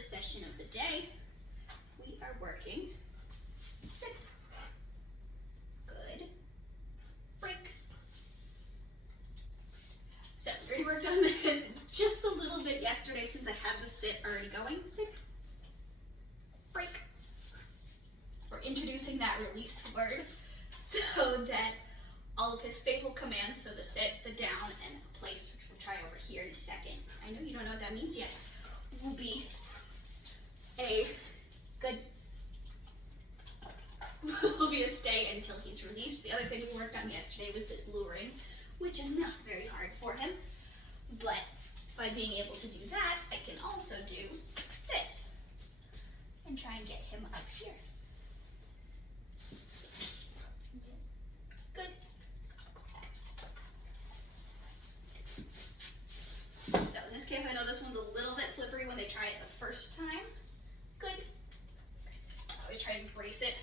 first session of the day, we are working sit. Good. Break. So we already worked on this just a little bit yesterday since I have the sit already going. Sit. Break. We're introducing that release word so that all of his staple commands, so the sit, the down, and the place, which we'll try over here in a second. I know you don't know what that means yet. Will be a good, will be a stay until he's released. The other thing we worked on yesterday was this luring, which is not very hard for him, but by being able to do that, I can also do this and try and get him up here. Good. So in this case, I know this one's a little bit slippery when they try it the first time. Good. I always try and brace it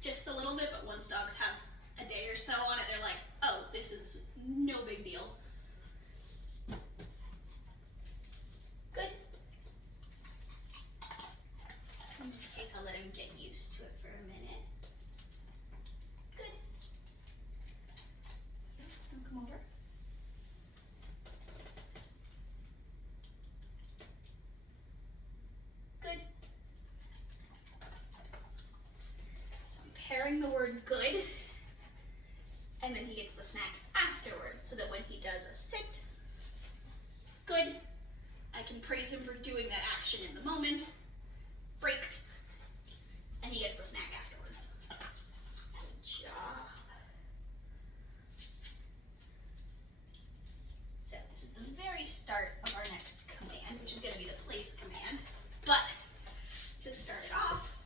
just a little bit, but once dogs have a day or so on it, they're like, oh, this is no big deal. Good. In this case, I'll let him get used to it for a minute. Good. Now come over. Good. So I'm pairing the word good, and then he gets the snack afterwards, so that when he does a sit, good, I can praise him for doing that action in the moment, break, and he gets the snack afterwards. Good job. So this is the very start of our next command, which is going to be the place command. But to start it off,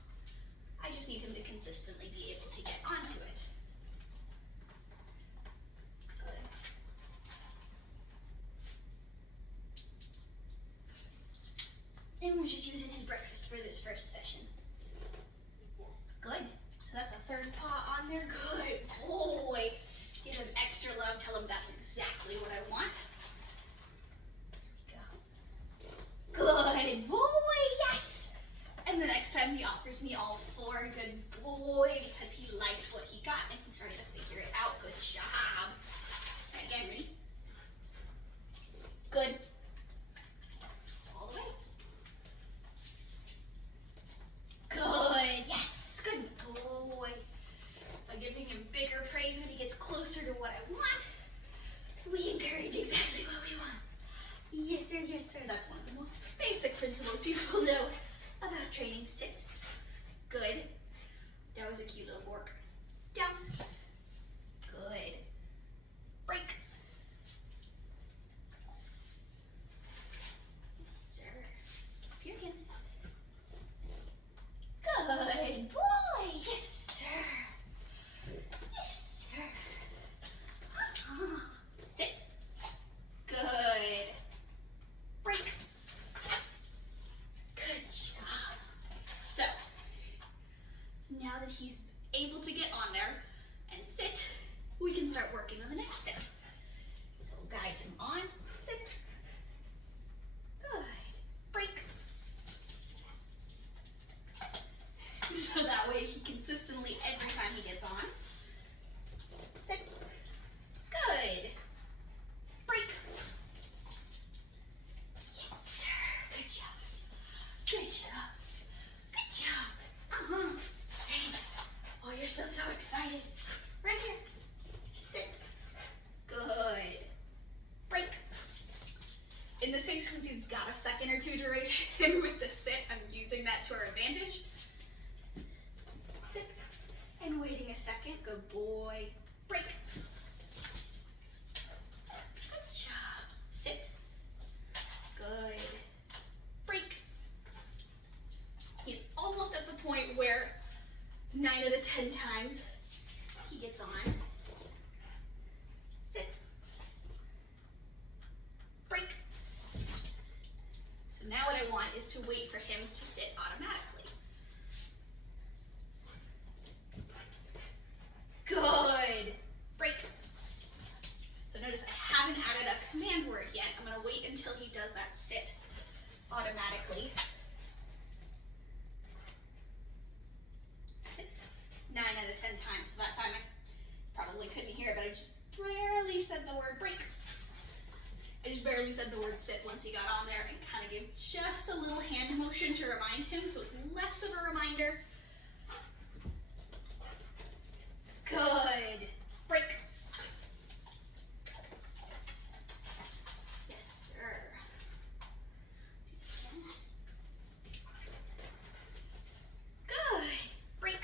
I just need him to consistently be able to get onto it. Good. And we're just using his breakfast for this first session. Yes, good. So that's a third paw on there. Good boy. Give him extra love. Tell him that's exactly what I want. Good boy, yes! And the next time he offers me all four, good boy, because he liked what he got and he started to figure it out. Good job. Try again, ready? Good. All the way. Good, yes, good boy. By giving him bigger praise when he gets closer to what I want, we encourage exactly what we want. Yes, sir, yes, sir. That's one of the most basic principles people know about training. Sit. Good. That was a cute little bork. Down. Good. Break. Yes, sir. Up here again. Good boy. Yes, sir. Yes, sir. Sit. Good. Break. Good job. So, now that he's able to get on there and sit, we can start working on the next step. So we'll guide him on, sit. Good. Break. So that way he consistently, every time he gets on, sit. Good. Break. Yes, sir. Good job. Good job. Good job. Ready? Oh, you're still so excited. Right here. Sit. Good. Break. In this case, since he's got a second or two duration with the sit, I'm using that to our advantage. Sit. And waiting a second. Good boy. Break. Good job. Sit. Good. Break. He's almost at the point where 9 out of 10 times he gets on. Sit. Break. So now what I want is to wait for him to sit automatically. Good. Break. So notice I haven't added a command word yet. I'm going to wait until he does that sit automatically. word sit once he got on there and kind of give just a little hand motion to remind him, so it's less of a reminder. Good. Break. Yes, sir. Do that again. Good. Break.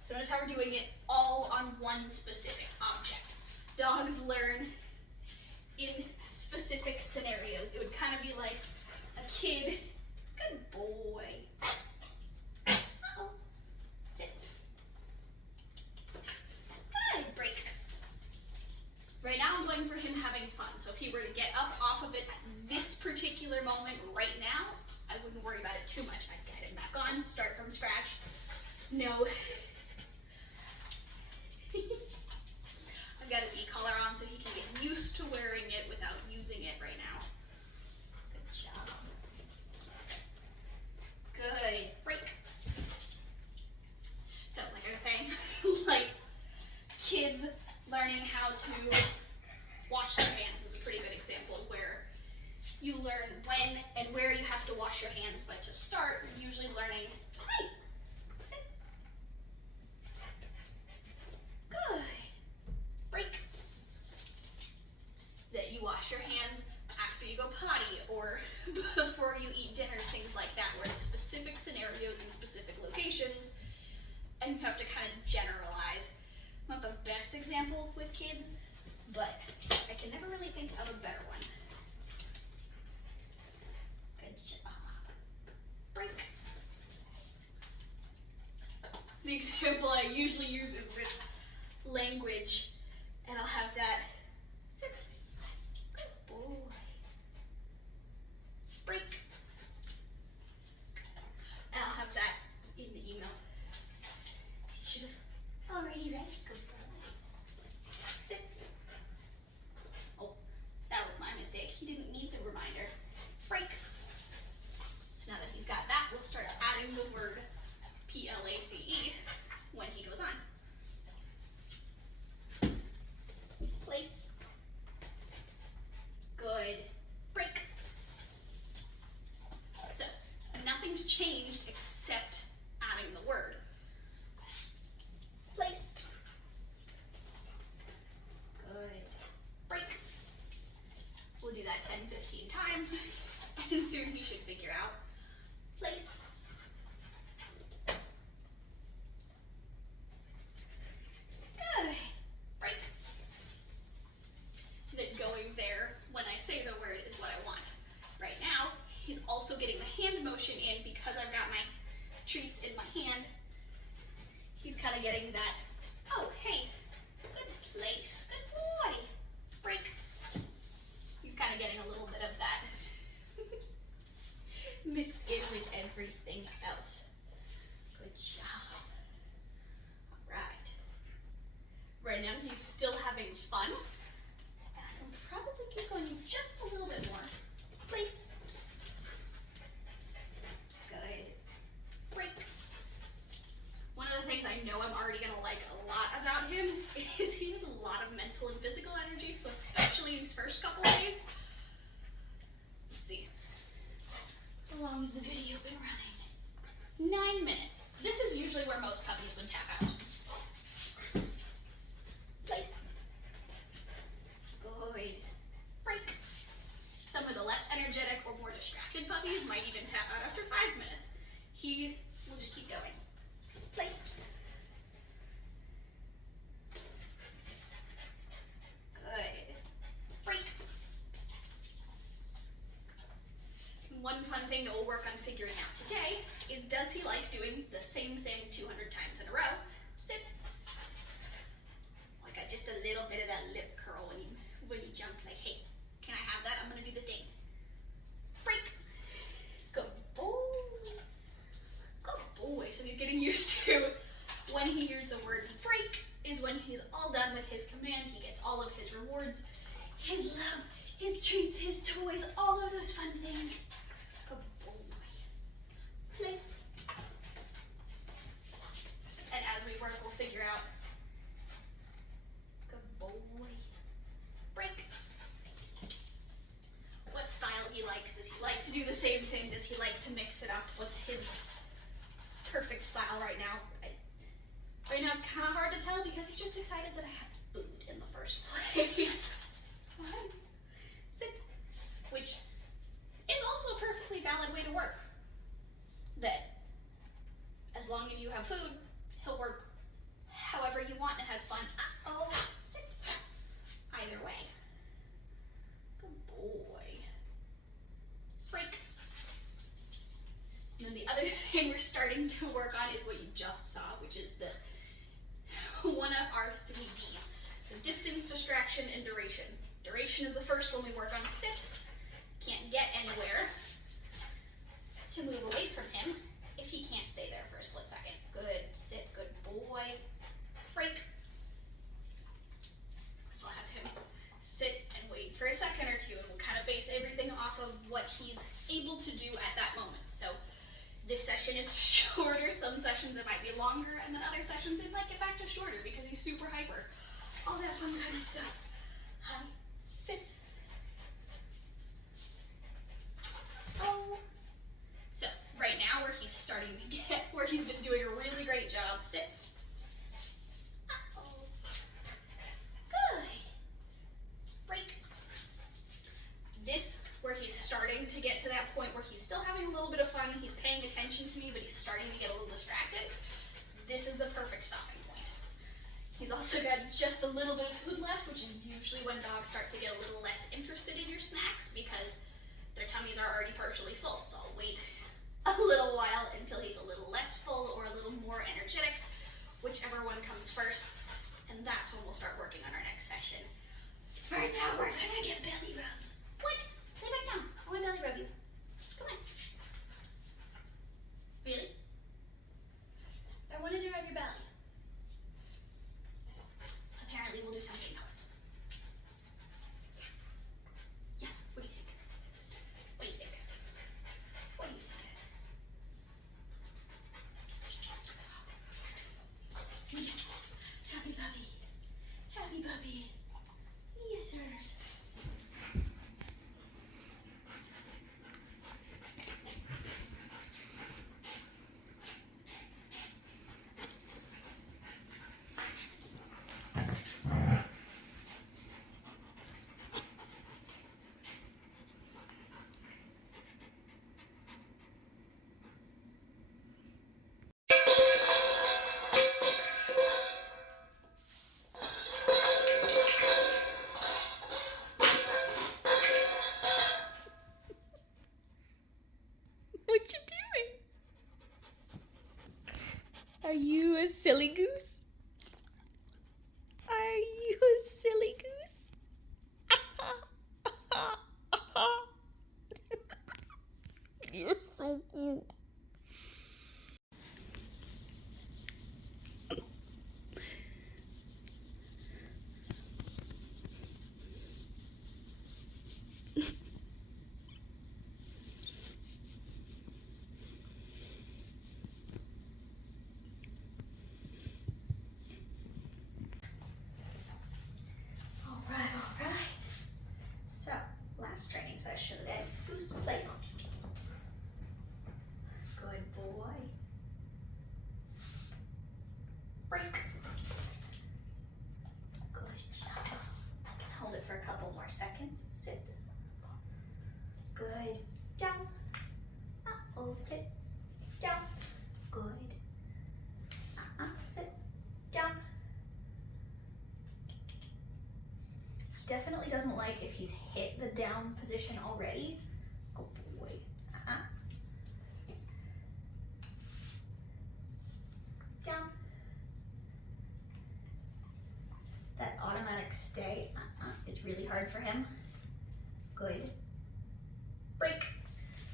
So notice how we're doing it all on one specific object. Dogs learn in specific scenarios. It would kind of be like a kid. Good boy. Uh-oh. Sit. Good. Break. Right now I'm going for him having fun. So if he were to get up off of it at this particular moment right now, I wouldn't worry about it too much. I'd get him back on, start from scratch. No. I've got his e-collar on so he can get used to wearing it without using it right now. Good job. Good. Break. So, like I was saying, like kids learning how to wash their hands is a pretty good example where you learn when and where you have to wash your hands, but to start, you're usually learning, hey, sit. Good. Break. That you wash your hands after you go potty or before you eat dinner, things like that, where it's specific scenarios in specific locations, and you have to kind of generalize. It's not the best example with kids, but I can never really think of a better one. Good job. Break. The example I usually use is with language, and I'll have that sit. Good boy. Break. And I'll have that in the email. So you should have already read. Good boy. Sit. Oh, that was my mistake. He didn't need the reminder. Break. So now that he's got that, we'll start adding the word P-L-A-C-E when he goes on. Place. Good. Break. So, nothing's changed except adding the word. Place. Good. Break. We'll do that 10, 15 times, and soon he should figure out. Place. Good. Break. Then going there when I say the word is what I want. Right now, he's also getting the hand motion in because I've got my treats in my hand. He's kind of getting that, oh, hey, good place, good boy. Break. He's kind of getting a little bit of that mixed in with everything else. Good job. All right. Right now he's still having fun. And I can probably keep going just a little bit more. Place. Good. Break. One of the things I know I'm already going to like a lot about him is he has a lot of mental and physical energy, so especially these first couple days. Let's see. How long has the video been running? 9 minutes. This is usually where most puppies would tap out. Place. Good. Break. Some of the less energetic or more distracted puppies might even tap out after 5 minutes. He will just keep going. Place. Good. Break. One fun thing that we'll work on figuring out today is, does he like doing the same thing 200 times in a row? Sit. I got just a little bit of that lip curl when he jumped, like, hey, can I have that? I'm gonna do the thing. Break. Good boy. Good boy. So he's getting used to when he hears the word break is when he's all done with his command. He gets all of his rewards, his love, his treats, his toys, all of those fun things. Good boy. Place. And as we work, we'll figure out. Good boy. Break. he likes. Does he like to do the same thing? Does he like to mix it up? What's his perfect style right now? Right now it's kind of hard to tell because he's just excited that I have food in the first place. Sit. Which is also a perfectly valid way to work. That as long as you have food, he'll work however you want and has fun. Uh-oh, sit. Either way. Good boy. Break. And then the other thing we're starting to work on is what you just saw, which is the one of our 3Ds. So distance, distraction, and duration. Duration is the first one we work on. Sit. Can't get anywhere to move away from him if he can't stay there for a split second. Good. Sit. Good boy. Break. So I'll have him sit and wait for a second or two, and we'll kind of base everything off of what he's able to do at that moment. So this session is shorter, some sessions it might be longer, and then other sessions it might get back to shorter because he's super hyper. All that fun kind of stuff. Sit. Oh. So right now where he's starting to get, where he's been doing a really great job, sit. Uh-oh. Good. Break. This, where he's starting to get to that point where he's still having a little bit of fun, he's paying attention to me, but he's starting to get a little distracted. This is the perfect stopping point. He's also got just a little bit of food left, which is usually when dogs start to get a little less interested in your snacks because their tummies are already partially full. So I'll wait a little while until he's a little less full or a little more energetic, whichever one comes first, and that's when we'll start working on our next session. For now, we're gonna get belly rubs. What? Lay back down. I want to belly rub you. Come on. Really? I wanted to rub your belly. Apparently, we'll do something else. Yeah. What do you think? What do you think? What do you think? Yeah. Happy puppy. Happy puppy. Yes, sirs. What you doing? Are you a silly goose? Are you a silly goose? You're so cute. All right. So, last training session then. Goose, place. Good boy. Break. Good job. I can hold it for a couple more seconds. Sit. Good. Down. Uh-oh, sit. Down. Good. Sit. Down. Definitely doesn't like if he's hit the down position already. Oh boy. Down. That automatic stay is really hard for him. Good. Break.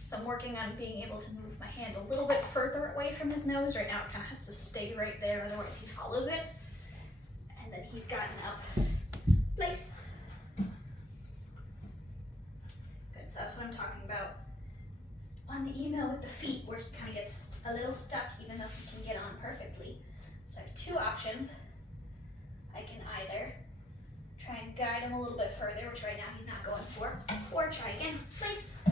So I'm working on being able to move my hand a little bit further away from his nose. Right now it kind of has to stay right there, otherwise he follows it. And then he's gotten up. Place. Good, so that's what I'm talking about on the email with the feet, where he kind of gets a little stuck even though he can get on perfectly. So I have two options. I can either try and guide him a little bit further, which right now he's not going for, or try again. Place.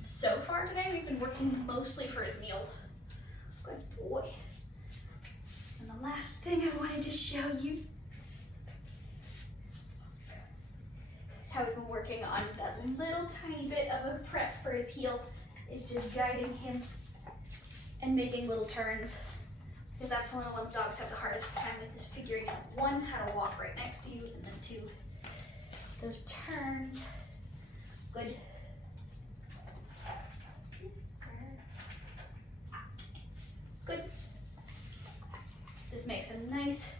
so far today, we've been working mostly for his meal. Good boy. And the last thing I wanted to show you is how we've been working on that little tiny bit of a prep for his heel. It's just guiding him and making little turns, because that's one of the ones dogs have the hardest time with, is figuring out, one, how to walk right next to you, and then two, those turns. Good. Yes, sir. Good. This makes a nice,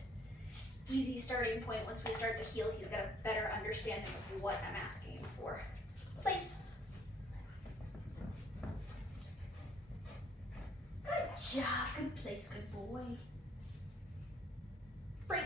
easy starting point. Once we start the heel, he's got a better understanding of what I'm asking him for. Place. Good job. Good place. Good boy. Break.